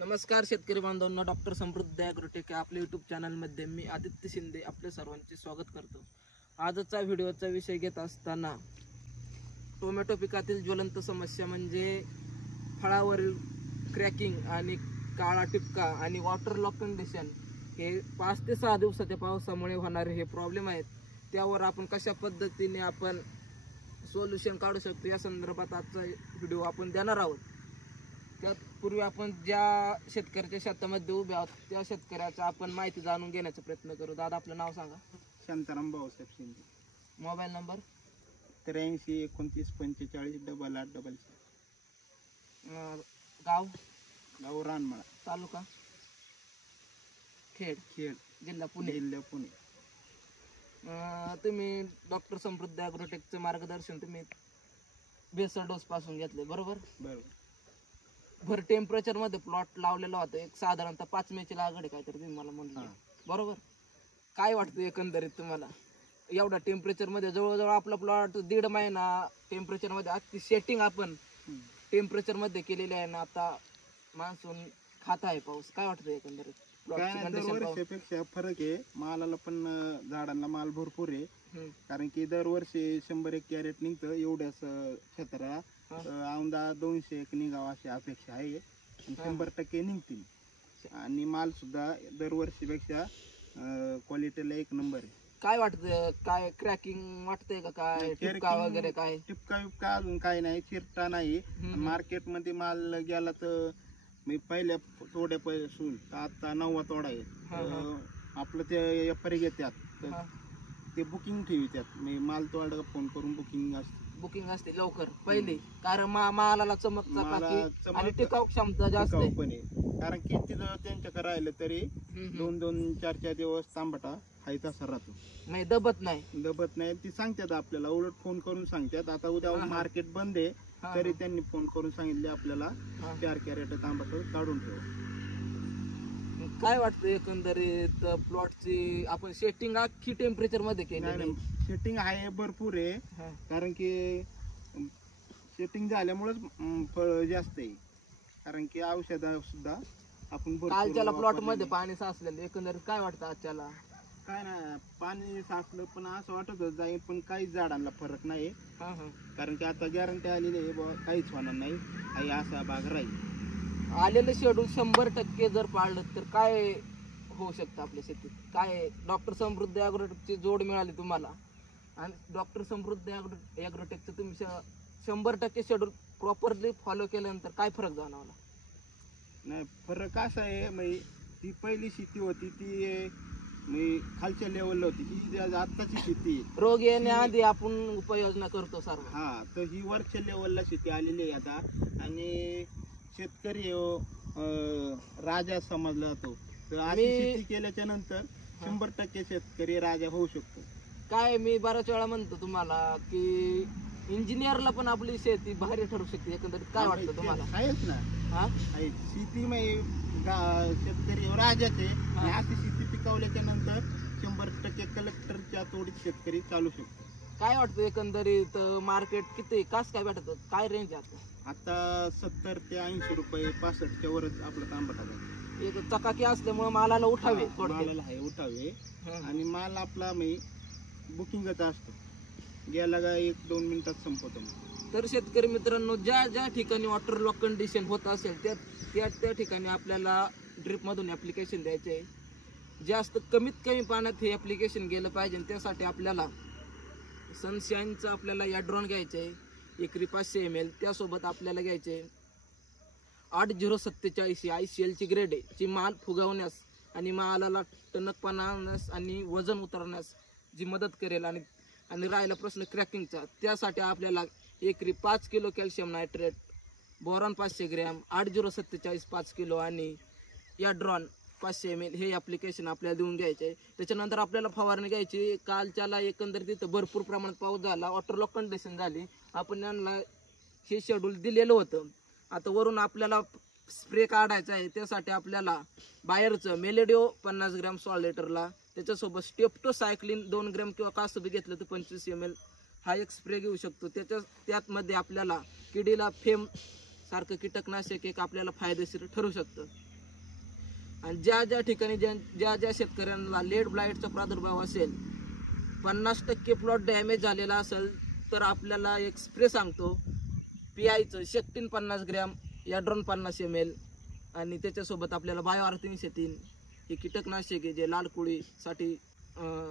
नमस्कार शेतकरी बांधवांनो, डॉक्टर समृद्ध ॲग्रोटेक आपल्या यूट्यूब चॅनलमध्ये मी आदित्य शिंदे आपल्या सर्वांचे स्वागत करतो। आजचा व्हिडिओचा विषय घेत असताना टोमॅटो पिकातील ज्वलंत समस्या म्हणजे फळावरील क्रॅकिंग आणि काळा टिपका आणि वॉटर लॉक कंडिशन हे 5 ते 6 दिवसाच्या पावसामुळे होणारे हे प्रॉब्लेम आहेत। त्यावर आपण कशा पद्धतीने आपण सोल्युशन काढू शकतो या संदर्भात आजचा व्हिडिओ आपण देणार आहोत। त्यापूर्वी आपण ज्या शेतकऱ्याच्या शेतामध्ये उभे आहोत त्या शेतकऱ्याचा आपण माहिती जाणून घेण्याचा प्रयत्न करू। दादा, आपलं नाव सांगा। Shantaram Bhausaheb Shinde, mobile number 83 29 45 8888। गाव गाव रानमाळा, तालुका खेड, जिल्हा पुणे। तुम्ही डॉक्टर समृद्ध ॲग्रोटेकचं मार्गदर्शन तुम्ही बेसल डोस पासून घेतले, बरोबर? भर टेम्परेचर मध्ये प्लॉट लावलेला होता, एक साधारणतः 5 मेची लागवड आहे काहीतरी तुम्ही मला म्हणले, बरोबर? काय वाटतं एकंदरीत तुम्हाला एवढा टेम्परेचर मध्ये? जवळजवळ आपला प्लॉट 1.5 महिना टेम्परेचर मध्ये, आज सेटिंग आपण टेम्परेचर मध्ये केलेली आहे ना, आता मान्सून खात आहे पाऊस। काय वाटतं एकंदरीत? दरवर्षीपेक्षा फरक आहे, मालाला पण झाडांना माल भरपूर आहे, कारण की दरवर्षी 100-1 कॅरेट निघतं एवढ्याच क्षेत्राला। औंदा 200 एक निघावा अशी अपेक्षा आहे, 100% निघतील आणि माल सुद्धा दरवर्षीपेक्षा क्वालिटीला 1 नंबर आहे। काय वाटतं, काय क्रॅकिंग वाटतंय का, काय टिपका वगैरे? काय टिपका अजून काय नाही, चिरता नाही। मार्केट मध्ये माल गेला तर मी पहिल्या तोड्यापासून आता 9वा तोडा आहे आपलं, ते व्यापारी घेतात ते बुकिंग ठेवतात, मी माल तोडा फोन करून बुकिंग असते लवकर पहिले, कारण मालाला चमक आणि टिकाऊ क्षमता जास्त आहे, कारण की तिथं त्यांच्याकडे राहिलं तरी 2-2, 4-4 दिवस तांबटा हाय तसा राहतो, नाही दबत नाही। ती सांगतात आपल्याला, उलट फोन करून सांगतात। आता उद्या मार्केट बंद आहे तरी त्यांनी फोन करून सांगितले आपल्याला 4 कॅरेट तांबट काढून ठेव। काय वाटतं एकंदरीत प्लॉटची आपण सेटिंग अख्खी टेम्परेचर मध्ये केली? सेटिंग आहे भरपूर आहे, कारण की सेटिंग झाल्यामुळेच फळ जास्त आहे, कारण की औषध सुद्धा आपण कालच्याला प्लॉट मध्ये पाणी साचलेलं, एकंदरीत काय वाटतं आजच्याला? काय नाही, पाणी साचलं पण असं वाटत जाईल, पण काहीच झाडांना फरक नाही, कारण की आता गॅरंटी आलेली आहे काहीच होणार नाही, आई असा भाग राहील। आलेलं शेड्यूल 100% जर पाळलं तर काय होऊ शकतं आपल्या शेतीत? काय डॉक्टर समृद्ध ॲग्रोटेकची जोड मिळाली तुम्हाला आणि डॉक्टर समृद्ध ॲग्रोटेकचं तुम्ही 100% शेड्यूल प्रॉपरली फॉलो केल्यानंतर काय फरक जाणवला? नाही, फरक असा आहे, म्हणजे ती पहिली शेती होती ती खालच्या लेवलला होती, ही आत्ताची शेती रोग येण्याआधी आपण उपाययोजना करतो सर, तर ही वरच्या लेवलला शेती आलेली आहे आता, आणि शेतकरी राजा समजला जातो, तर अशी शेती केल्याच्या नंतर 100% शेतकरी राजा होऊ शकतो। काय मी बऱ्याच वेळा म्हणतो तुम्हाला की इंजिनियरला पण आपली शेती भारी ठरू शकते, एकंदरीत काय वाटतं तुम्हाला? आहेच ना, शेती शेतकरी राजाचे, अशी शेती पिकवल्याच्या नंतर 100% कलेक्टरच्या तोडीत शेतकरी चालू शकतो। काय वाटतं एकंदरीत मार्केट किती कास काय भेटत, काय रेंज आता 70 ते 80 रुपये 65च्या वरच आपलं तांबटा आहे। एक चकाकी असल्यामुळे मालाला उठावे, उठावे, आणि माल आपला बुकिंगच असतो, गेला का 1-2 मिनिटात संपतो। तर शेतकरी मित्रांनो, ज्या ठिकाणी वॉटर लॉक कंडिशन होत असेल त्या ठिकाणी आपल्याला ड्रिप मधून ऍप्लिकेशन द्यायचे आहे। जास्त कमीत कमी पाण्यात हे ऍप्लिकेशन गेलं पाहिजे, त्यासाठी आपल्याला सनशाईनचं आपल्याला याड्रॉन घ्यायचं आहे, एकरी 500 ml। त्यासोबत आपल्याला घ्यायचे 8047 ICL ची ग्रेड आहे, जी माल फुगवण्यास आणि मालाला टणकपणा आणण्यास आणि वजन उतरण्यास जी मदत करेल। आणि राहिला प्रश्न क्रॅकिंगचा, त्यासाठी आपल्याला एकरी 5 kilo calcium nitrate, boron 500 gram, 8047 5 kilo आणि याड्रॉन 500 ml हे ॲप्लिकेशन आपल्याला देऊन घ्यायचे आहे। त्याच्यानंतर आपल्याला फवारणी घ्यायची। कालच्याला एकंदरीत तिथं भरपूर प्रमाणात पाऊस झाला, वॉटर लॉक कंडिशन झाली, आपण त्यांना हे शेड्यूल दिलेलं होतं। आता वरून आपल्याला स्प्रे काढायचा आहे, त्यासाठी आपल्याला बाहेरचं मेलेडिओ 50 ग्रॅम 100 लिटरला, त्याच्यासोबत स्टेप्टोसायक्लिन 2 ग्रॅम किंवा कासबी घेतलं तर 25 ml हा एक स्प्रे घेऊ शकतो। त्यामध्ये आपल्याला किडीला फेम सारखं कीटकनाशक एक आपल्याला फायदेशीर ठरू शकतं। आणि ज्या ठिकाणी ज्या शेतकऱ्यांना लेट ब्लाइटचा प्रादुर्भाव असेल, 50% प्लॉट डॅमेज झालेला असेल, तर आपल्याला एक स्प्रे सांगतो PIचं शेक्टिन 50 ग्रॅम, याड्रॉन 50 ml आणि त्याच्यासोबत आपल्याला बायो R303 हे कीटकनाशक आहे जे लाल कोळीसाठी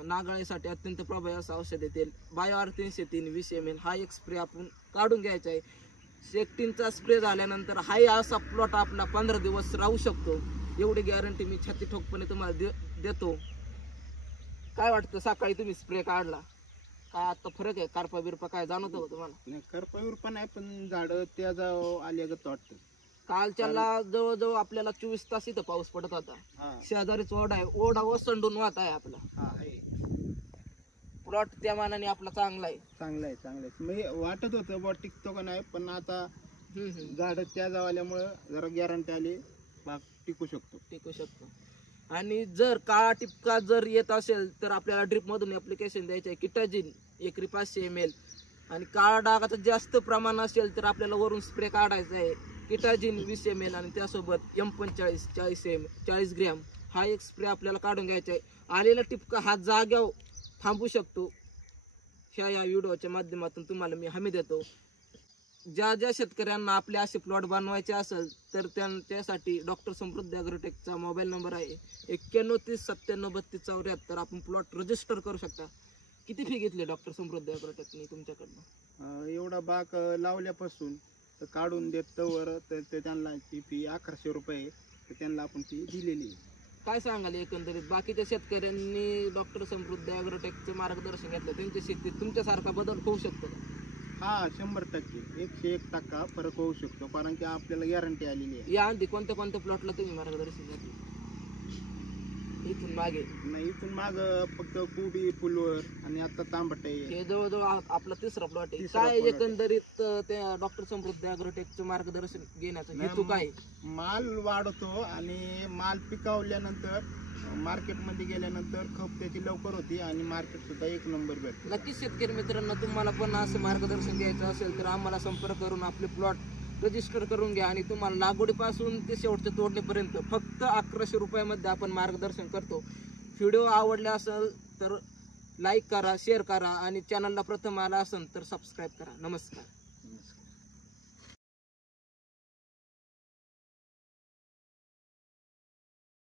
नागाळीसाठी अत्यंत प्रभावी असं औषध आहे. बायो R303 20 ml हा एक स्प्रे आपण काढून घ्यायचा आहे. शेक्टिनचा स्प्रे झाल्यानंतर हाही असा प्लॉट आपला 15 दिवस राहू शकतो, एवढी गॅरंटी मी छाती ठोकपणे तुम्हाला देतो. काय वाटतं, सकाळी तुम्ही स्प्रे काढला काय आता फरक आहे, करपा बिरपा काय जाणवतो का तुम्हाला? नाही, करपावीर पण आहे, पण झाडं त्या आल्यागत वाटतं. कालच्याला जवळजवळ आपल्याला 24 तास इथं पाऊस पडत होता. शेजारीच ओढा आहे, ओढा ओसंडून वाहत आहे आपला. प्लॉट त्या मानाने आपला चांगला आहे. चांगला आहे. मी वाटत होतं बॉ टिकतो का नाही, पण आता झाड त्या आल्यामुळं जरा गॅरंटी आली, बाग टिकू शकतो. आणि जर काळा टिपका जर येत असेल तर आपल्याला ड्रिप मधून ऍप्लिकेशन द्यायचं आहे किटाजिन एकरी 500 ml. आणि काळा डागाचं जास्त प्रमाण असेल तर आपल्याला वरून स्प्रे काढायचा आहे किटाजिन 20 ml आणि त्यासोबत M45 40 ग्रॅम हा एक स्प्रे आपल्याला काढून घ्यायचा आहे. आलेला टिपका हा जाग्यावर थांबू शकतो. या व्हिडिओच्या माध्यमातून तुम्हाला मी हमी देतो. ज्या शेतकऱ्यांना आपले असे प्लॉट बनवायचे असेल तर त्यासाठी डॉक्टर समृद्धी ॲग्रोटेकचा मोबाईल नंबर आहे 91 30 97 32 74. आपण प्लॉट रजिस्टर करू शकता. किती फी घेतली डॉक्टर समृद्धी ॲग्रोटेकने तुमच्याकडनं? एवढा बाग लावल्यापासून तर काढून देतवर तर त्यांना फी 1100 रुपये तर त्यांना आपण फी दिलेली. काय सांगाल एकंदरीत बाकीच्या शेतकऱ्यांनी डॉक्टर समृद्धी ॲग्रोटेकचे मार्गदर्शन घेतलं, त्यांच्या शेतीत तुमच्यासारखा बदल होऊ शकतो? हा, 100%, 101% फरक होऊ शकतो, कारण की आपल्याला गॅरंटी आलेली आहे. या आधी कोणत्या प्लॉटला तुम्ही मार्गदर्शन घेतलं? इथून मागे नाही, इथून माग फक्त कोबी, फुलवर आणि आता तांबटे. हे जवळजवळ आपला तिसरा प्लॉट आहे. काय एकंदरीत त्या डॉक्टर समृद्धी ॲग्रोटेकचं मार्गदर्शन घेण्याचा हेतू काय? माल वाढतो आणि माल पिकवल्यानंतर मार्केटमध्ये गेल्यानंतर खप त्याची लवकर होती आणि मार्केट सुद्धा 1 नंबर भेटतो. नक्कीच शेतकरी मित्रांनो, तुम्हाला पण असं मार्गदर्शन घ्यायचं असेल तर आम्हाला संपर्क करून आपले प्लॉट रजिस्टर करून घ्या आणि तुम्हाला लागवडीपासून ते शेवटच्या तोडणीपर्यंत फक्त 1100 रुपयामध्ये आपण मार्गदर्शन करतो. व्हिडिओ आवडला असेल तर लाईक करा, शेअर करा आणि चॅनलला प्रथम आला असेल तर सबस्क्राईब करा. नमस्कार.